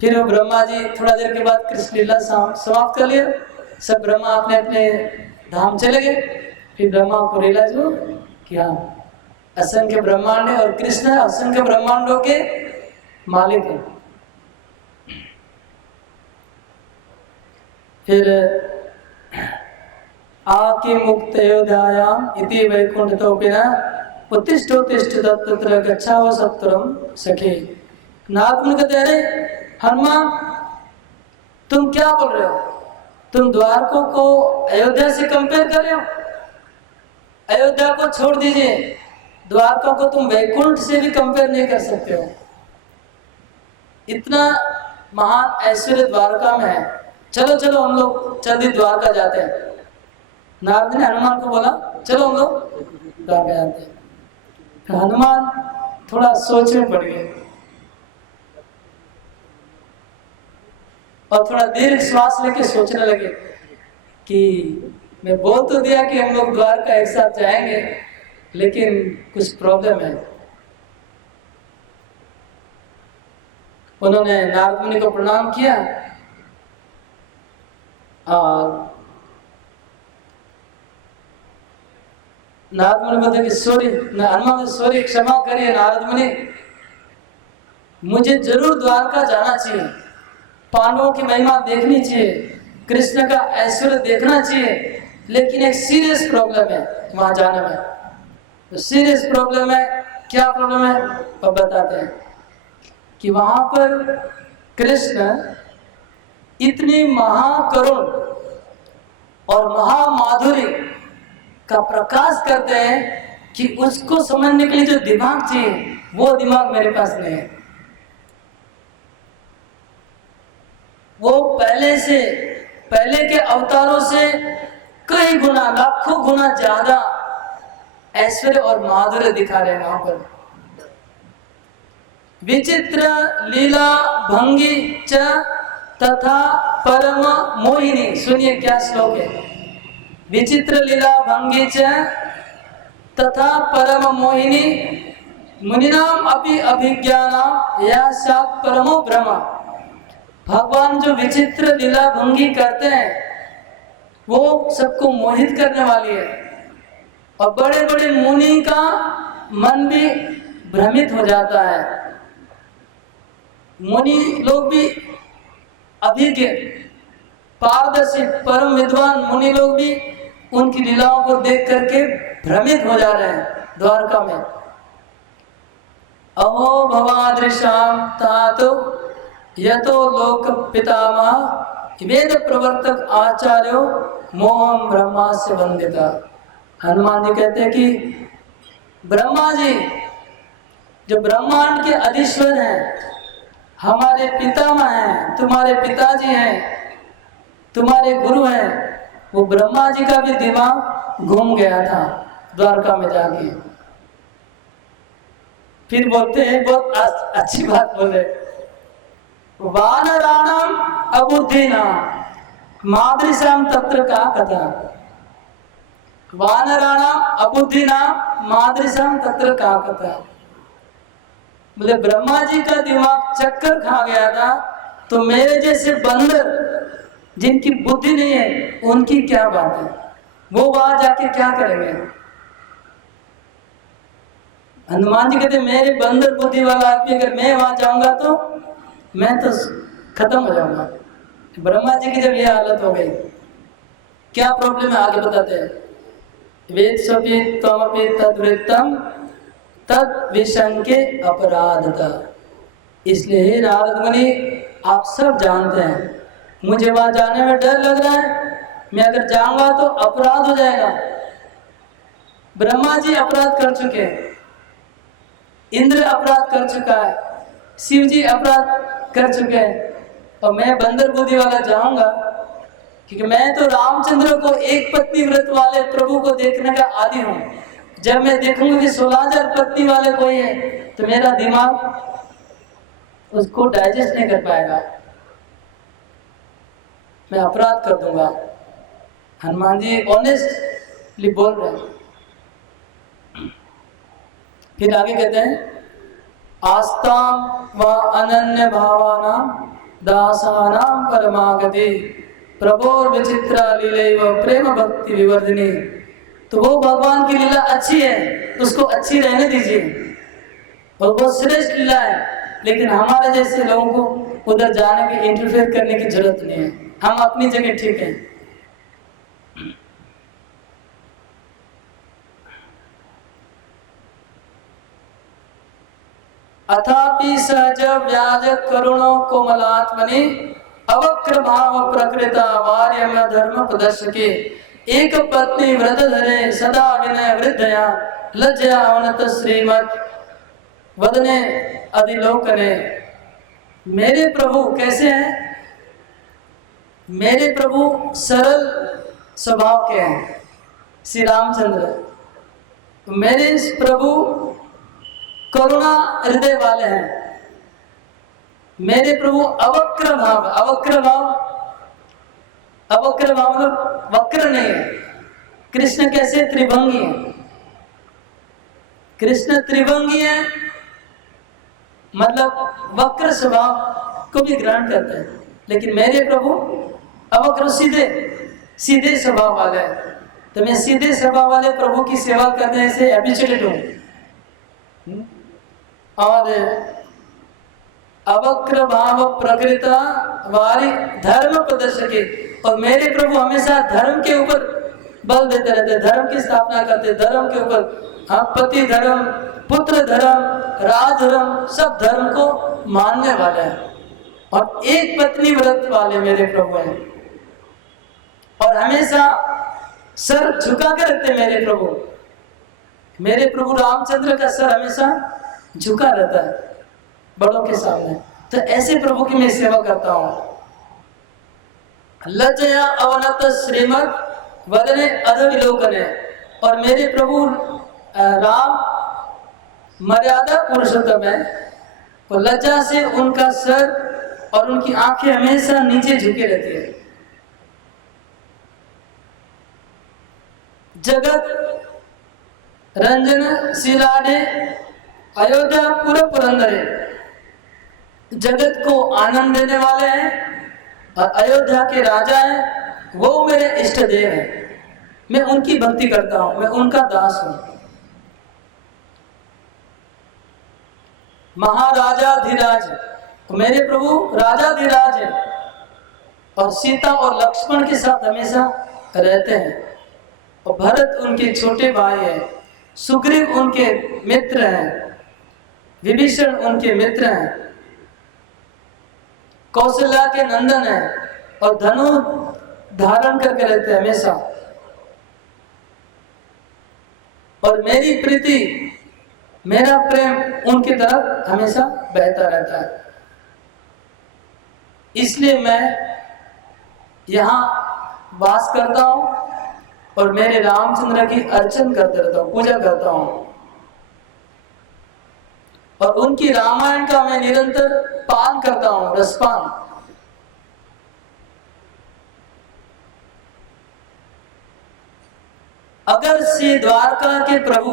फिर वो ब्रह्मा जी थोड़ा देर के बाद कृष्ण लीला समाप्त कर लिया, सब ब्रह्मा अपने अपने धाम चले गए। फिर ब्रह्मा को रियलाइज हो कि हाँ असंख्य ब्रह्मांड है और कृष्ण असंख्य ब्रह्मांडों के मालिक है। फिर आके मुक्त अयोध्यायाम इति वैकुंठतोपिना उत्तिष्ठोत्तिष्ठ तत्र गच्छाव सत्वरम सखे। नाथ मुनि कहते अरे हनुमान तुम क्या बोल रहे हो, तुम द्वारकों को अयोध्या से कंपेयर कर रहे हो। अयोध्या को छोड़ दीजिए, द्वारका को तुम वैकुंठ से भी कंपेयर नहीं कर सकते हो। इतना महान ऐश्वर्य द्वारका में है। चलो चलो हम लोग जल्दी द्वारका जाते हैं। नारद ने हनुमान को बोला चलो हम लोग द्वारका जाते हैं। हनुमान थोड़ा सोच में पड़ गए और थोड़ा दीर्घ श्वास लेके सोचने लगे कि मैं बोल तो दिया कि हम लोग द्वारका एक साथ जाएंगे, लेकिन कुछ प्रॉब्लम है। उन्होंने नारद मुनि को प्रणाम किया और नारद मुनि बोलते कि सॉरी, हनुमान सॉरी क्षमा करिए नारद मुनि, मुझे जरूर द्वारका जाना चाहिए, पांडवों की महिमा देखनी चाहिए, कृष्ण का ऐश्वर्य देखना चाहिए, लेकिन एक सीरियस प्रॉब्लम है वहां जाने में। तो सीरियस प्रॉब्लम है, क्या प्रॉब्लम है अब बताते हैं कि वहां पर कृष्ण इतनी महाकरुण और महामाधुरी का प्रकाश करते हैं कि उसको समझने के लिए जो दिमाग चाहिए वो दिमाग मेरे पास नहीं है। वो पहले के अवतारों से कई गुना लाखों गुना ज्यादा ऐश्वर्य और माधुर्य दिखा रहे हैं वहां पर। विचित्र लीला भंगी च तथा परम मोहिनी। सुनिए क्या श्लोक है। विचित्र लीला भंगी च तथा परम मोहिनी मुनिनाम अपि अभिज्ञानाम या सात परमो ब्रह्म। भगवान जो विचित्र लीला भंगी करते हैं वो सबको मोहित करने वाली है और बड़े बड़े मुनि का मन भी भ्रमित हो जाता है। मुनि लोग भी अभिज्ञ पारदर्शी परम विद्वान मुनि लोग भी उनकी लीलाओं को देख करके भ्रमित हो जा रहे हैं द्वारका में। अहो भवादृशाम तातो यतो लोक पितामह वेद प्रवर्तक आचार्यो मोहम ब्रह्मा से वंदिता। हनुमान जी कहते हैं कि ब्रह्मा जी जो ब्रह्मांड के अधीश्वर हैं, हमारे पितामह हैं, तुम्हारे पिताजी हैं, तुम्हारे गुरु हैं, वो ब्रह्मा जी का भी दिमाग घूम गया था द्वारका में जाके। फिर बोलते हैं, बहुत अच्छी बात बोले, वानराणाम अबुद्धिनाम मादृशाम तत्र का कथा। वानराणाम अबुद्धिनाम मादृशाम तत्र का कथा। बोले ब्रह्मा जी का दिमाग चक्कर खा गया था, तो मेरे जैसे बंदर जिनकी बुद्धि नहीं है उनकी क्या बात है, वो वहां जाके क्या करेंगे। हनुमान जी कहते मेरे बंदर बुद्धि वाला आदमी अगर मैं वहां जाऊंगा तो मैं तो खत्म हो जाऊंगा। ब्रह्मा जी की जब ये हालत हो गई, क्या प्रॉब्लम है आगे बताते हैं। वेद स्वपि त्वमपि तद्वृत्तम तद विशंके अपराधता। इसलिए हे नारद मुनि, आप सब जानते हैं मुझे वहां जाने में डर लग रहा है, मैं अगर जाऊंगा तो अपराध हो जाएगा। ब्रह्मा जी अपराध कर चुके हैं, इंद्र अपराध कर चुका है, शिव जी अपराध कर चुके हैं, और मैं बंदर बुद्धि वाला जाऊंगा, क्योंकि मैं तो रामचंद्र को एक पत्नी व्रत वाले प्रभु को देखने का आदी हूं। जब मैं देखूंगा कि 16,000 पत्नी वाले कोई है तो मेरा दिमाग उसको डाइजेस्ट नहीं कर पाएगा, मैं अपराध कर दूंगा। हनुमान जी ऑनेस्टली बोल रहे हैं। फिर आगे कहते हैं, आस्ताम व अनन्य भावानाम दासानाम परमागति प्रभोर विचित्रा लीलैव प्रेम भक्ति विवर्धिनी। तो वो भगवान की लीला अच्छी है, उसको अच्छी रहने दीजिए, और बहुत श्रेष्ठ लीला है, लेकिन हमारे जैसे लोगों को उधर जाने की, इंटरफेयर करने की जरूरत नहीं है, हम अपनी जगह ठीक है। अथापि सहज व्याज करुणो कोमलात्मनि अवक्र भाव प्रकृता वार्यम धर्म प्रदर्शके एक पत्नी व्रत धरे सदा विनय वृद्धया लज्जया अवनत श्रीमत वदने अधिलोकने। मेरे प्रभु कैसे हैं? मेरे प्रभु सरल स्वभाव के हैं, श्री रामचंद्र। मेरे प्रभु करुणा हृदय वाले हैं। मेरे प्रभु अवक्र भाव, अवक्र भाव, अवक्र भाव मतलब वक्र नहीं है। कृष्ण कैसे? त्रिभंगी है। कृष्ण त्रिभंगी है, मतलब वक्र स्वभाव को भी ग्रहण करते हैं, लेकिन मेरे प्रभु अवक्र, सीधे सीधे स्वभाव वाले हैं। तो मैं सीधे स्वभाव वाले प्रभु की सेवा करने से हैबिचुएटेड हूं। और अवक्र भाव प्रकृता वारी धर्म प्रदर्शके, और मेरे प्रभु हमेशा धर्म के ऊपर बल देते रहते, धर्म की स्थापना करते, धर्म के ऊपर। हाँ, पति धर्म, पुत्र धर्म, राज धर्म, सब धर्म को मानने वाले हैं, और एक पत्नी व्रत वाले मेरे प्रभु हैं, और हमेशा सर झुका के रखते मेरे प्रभु। मेरे प्रभु रामचंद्र का सर हमेशा झुका रहता है बड़ों के सामने। तो ऐसे प्रभु की मैं सेवा करता हूं। लज्जया अवनत श्रीमद वदने अधविलोकने, और मेरे प्रभु राम मर्यादा पुरुषोत्तम है, और लज्जा से उनका सर और उनकी आंखें हमेशा नीचे झुके रहती है। जगत रंजन शिलाने अयोध्या पूरे पुरंदरे, जगत को आनंद देने वाले हैं और अयोध्या के राजा हैं, वो मेरे इष्ट देव हैं। मैं उनकी भक्ति करता हूं, मैं उनका दास हूं। महाराजाधिराज, मेरे प्रभु राजाधिराज हैं, और सीता और लक्ष्मण के साथ हमेशा रहते हैं, और भरत उनके छोटे भाई हैं, सुग्रीव उनके मित्र हैं, विभीषण उनके मित्र हैं, कौशल्या के नंदन हैं, और धनु धारण करके रहते हैं हमेशा। और मेरी प्रीति, मेरा प्रेम उनकी तरफ हमेशा बहता रहता है। इसलिए मैं यहाँ वास करता हूँ और मेरे रामचंद्र की अर्चन करते रहता हूँ, पूजा करता हूँ। और उनकी रामायण का मैं निरंतर पान करता हूं, रसपान। अगर श्री द्वारका के प्रभु,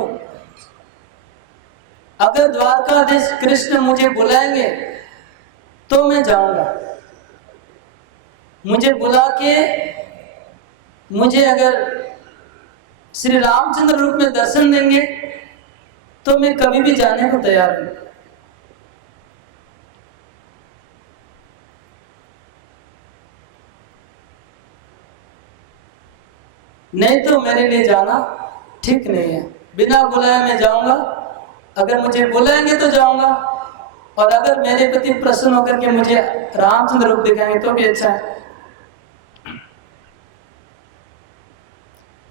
अगर द्वारकाधीश कृष्ण मुझे बुलाएंगे तो मैं जाऊंगा। मुझे बुला के मुझे अगर श्री रामचंद्र रूप में दर्शन देंगे तो मैं कभी भी जाने को तैयार हूं। नहीं तो मेरे लिए जाना ठीक नहीं है। बिना बुलाए मैं जाऊंगा, अगर मुझे बुलाएंगे तो जाऊंगा, और अगर मेरे प्रति प्रसन्न होकर के मुझे रामचंद्र रूप दिखाएंगे तो भी अच्छा है।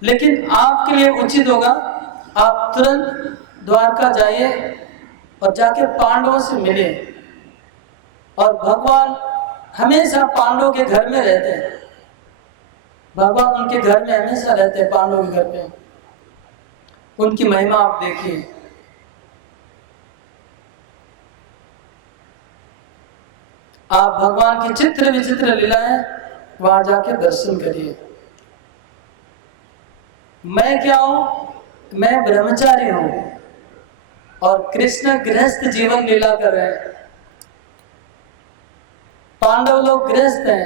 लेकिन आपके लिए उचित होगा आप तुरंत द्वारका जाइए और जाके पांडवों से मिलिए। और भगवान हमेशा पांडवों के घर में रहते हैं, भगवान उनके घर में हमेशा रहते हैं, पांडवों के घर में। उनकी महिमा आप देखिए। आप भगवान की चित्र विचित्र लीलाएं वहां जाके दर्शन करिए। मैं क्या हूं? मैं ब्रह्मचारी हूं और कृष्ण गृहस्थ जीवन लीला कर रहे हैं। पांडव लोग गृहस्थ हैं,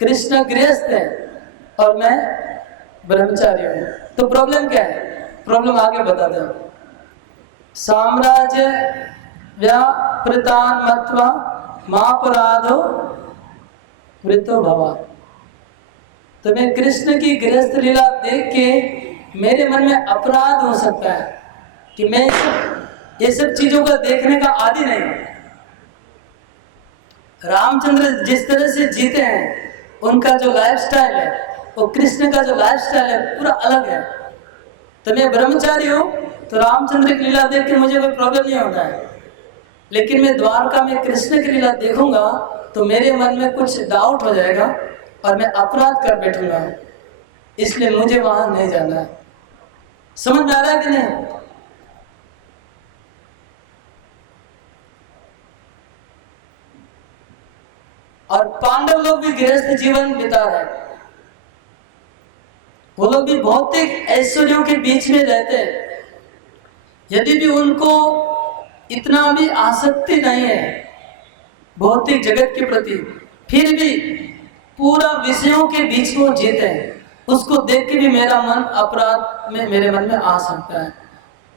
कृष्ण गृहस्थ है और मैं ब्रह्मचारी हूं। तो प्रॉब्लम क्या है? प्रॉब्लम आगे बताते हैं। साम्राज्य व्यापृतान मत्वा मापराधो वृतो भवा। तो मैं कृष्ण की गृहस्थ लीला देख के मेरे मन में अपराध हो सकता है कि मैं ये सब चीजों का देखने का आदी नहीं हूं। रामचंद्र जिस तरह से जीते हैं, उनका जो लाइफस्टाइल है, वो कृष्ण का जो लाइफस्टाइल है पूरा अलग है। तो मैं ब्रह्मचारी हूं तो रामचंद्र की लीला देख के मुझे कोई प्रॉब्लम नहीं होता है। लेकिन मैं द्वारका में कृष्ण की लीला देखूंगा तो मेरे मन में कुछ डाउट हो जाएगा और मैं अपराध कर बैठूंगा, इसलिए मुझे वहां नहीं जाना है। समझ में आ रहा है कि नहीं? और पांडव लोग भी गृहस्थ जीवन बिता रहे हैं। वो लोग भी भौतिक ऐश्वर्यों के बीच में रहते हैं। यदि भी उनको इतना भी आसक्ति नहीं है भौतिक जगत के प्रति, फिर भी पूरा विषयों के बीच में जीते हैं। उसको देख के भी मेरा मन अपराध में, मेरे मन में आ सकता है।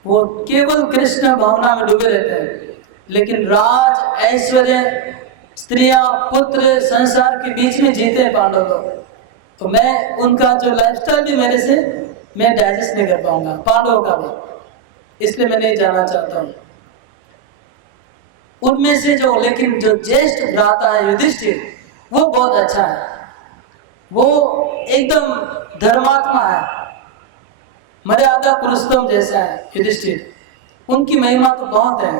वो केवल कृष्ण भावना में डूबे रहते हैं, लेकिन राज ऐश्वर्य, स्त्रियां, पुत्र, संसार के बीच में जीते हैं पांडव लोग। तो मैं उनका जो लाइफस्टाइल भी मेरे से मैं डाइजेस्ट नहीं कर पाऊंगा, पांडवों का भी, इसलिए मैं नहीं जाना चाहता हूं। उनमें से जो, लेकिन जो ज्येष्ठ भ्राता है युधिष्ठिर, वो बहुत अच्छा है। वो एकदम धर्मात्मा है, मर्यादा पुरुषोत्तम जैसा है युधिष्ठिर। उनकी महिमा तो बहुत है।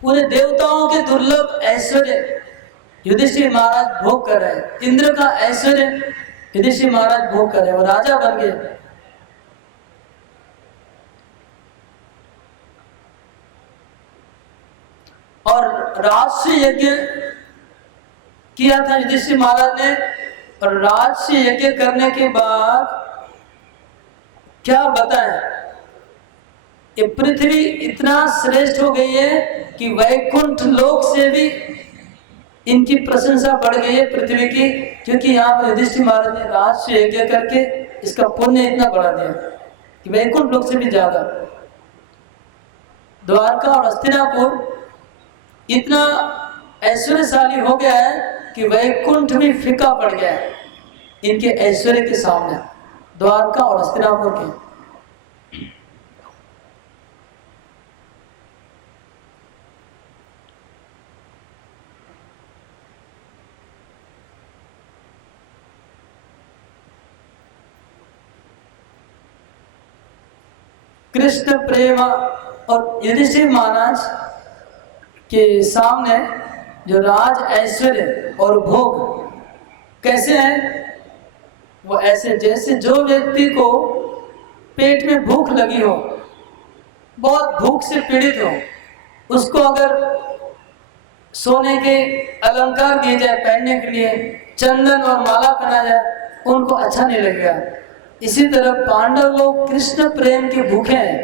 पूरे देवताओं के दुर्लभ ऐश्वर्य युधिष्ठिर महाराज भोग कर रहे हैं। इंद्र का ऐश्वर्य युधिष्ठिर महाराज भोग कर रहे हैं, वो राजा बन गए। और राजसी यज्ञ किया था युधिष्ठिर महाराज ने, और राजसी यज्ञ करने के बाद क्या बताएं, ये पृथ्वी इतना श्रेष्ठ हो गई है कि वैकुंठ लोक से भी इनकी प्रशंसा बढ़ गई है पृथ्वी की, क्योंकि यहाँ पर युधिष्ठिर महाराज ने राजसी यज्ञ करके इसका पुण्य इतना बढ़ा दिया कि वैकुंठ लोक से भी ज्यादा। द्वारका और हस्तिनापुर इतना ऐश्वर्यशाली हो गया है कि वैकुंठ भी फीका पड़ गया है इनके ऐश्वर्य के सामने, द्वारका और हस्तिनापुर के। कृष्ण प्रेम और युधिष्ठिर महाराज के सामने जो राज ऐश्वर्य और भोग कैसे हैं, वो ऐसे जैसे जो व्यक्ति को पेट में भूख लगी हो बहुत भूख से पीड़ित हो, उसको अगर सोने के अलंकार दिए जाए पहनने के लिए, चंदन और माला पहना जाए, उनको अच्छा नहीं लगेगा। इसी तरह पांडव लोग कृष्ण प्रेम के भूखे हैं,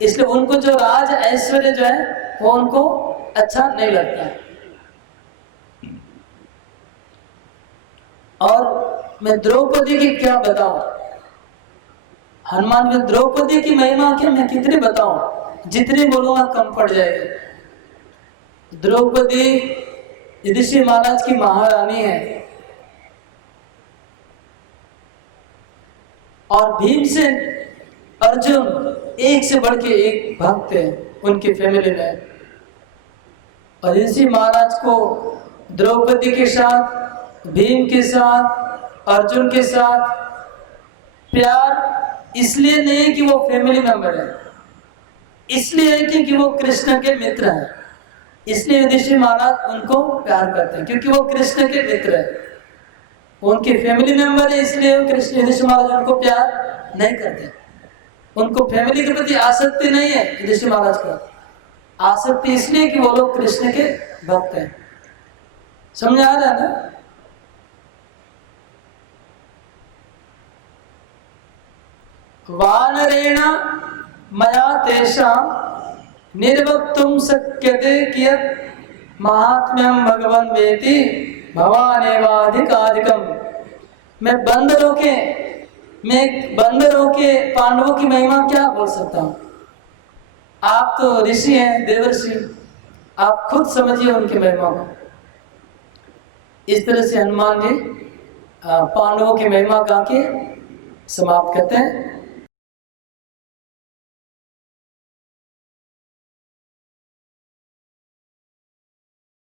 इसलिए उनको जो राज ऐश्वर्य जो है वो उनको अच्छा नहीं लगता। और मैं द्रौपदी की क्या बताऊं, हनुमान में द्रौपदी की महिमा के मैं कितनी बताऊं, जितनी बोलूंगा कम पड़ जाएगी। द्रौपदी युधिष्ठिर महाराज की महारानी है, और भीमसेन, अर्जुन एक से बढ़ के एक भक्त है उनकी फैमिली में। और युधिष्ठिर महाराज को द्रौपदी के साथ, भीम के साथ, अर्जुन के साथ प्यार इसलिए नहीं कि वो फैमिली मेंबर है, इसलिए है कि वो कृष्ण के मित्र हैं। इसलिए युधिष्ठिर महाराज उनको प्यार करते हैं, क्योंकि वो कृष्ण के मित्र है, उनके फैमिली मेंबर है, इसलिए कृष्ण युधिष्ठिर महाराज उनको प्यार नहीं करते। उनको फैमिली के प्रति आसक्ति नहीं है युधिष्ठिर महाराज को, आसक्ति इसलिए कि वो लोग कृष्ण के भक्त हैं। समझ आ रहा है ना? वानरेण मया तेषां निर्वक्तुं शक्यते कियत् महात्म्यं भगवन् वेति भवानेवाधिकाधिकम्। मैं बंदरों के पांडवों की महिमा क्या बोल सकता हूँ? आप तो ऋषि हैं, देवर्षि, आप खुद समझिए उनकी महिमा को। इस तरह से हनुमान जी पांडवों की महिमा गा के समाप्त करते हैं।